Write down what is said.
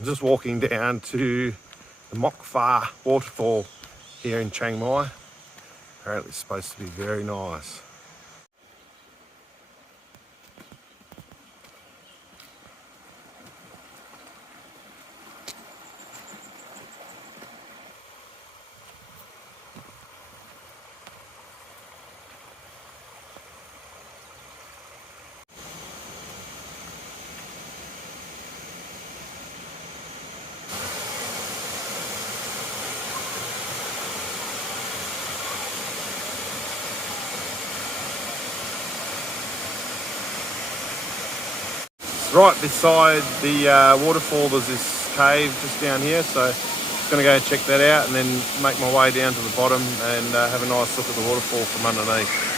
I'm just walking down to the Mok Fa waterfall here in Chiang Mai. Apparently it's supposed to be very nice. Right beside the waterfall there's this cave just down here, so I'm going to go check that out and then make my way down to the bottom and have a nice look at the waterfall from underneath.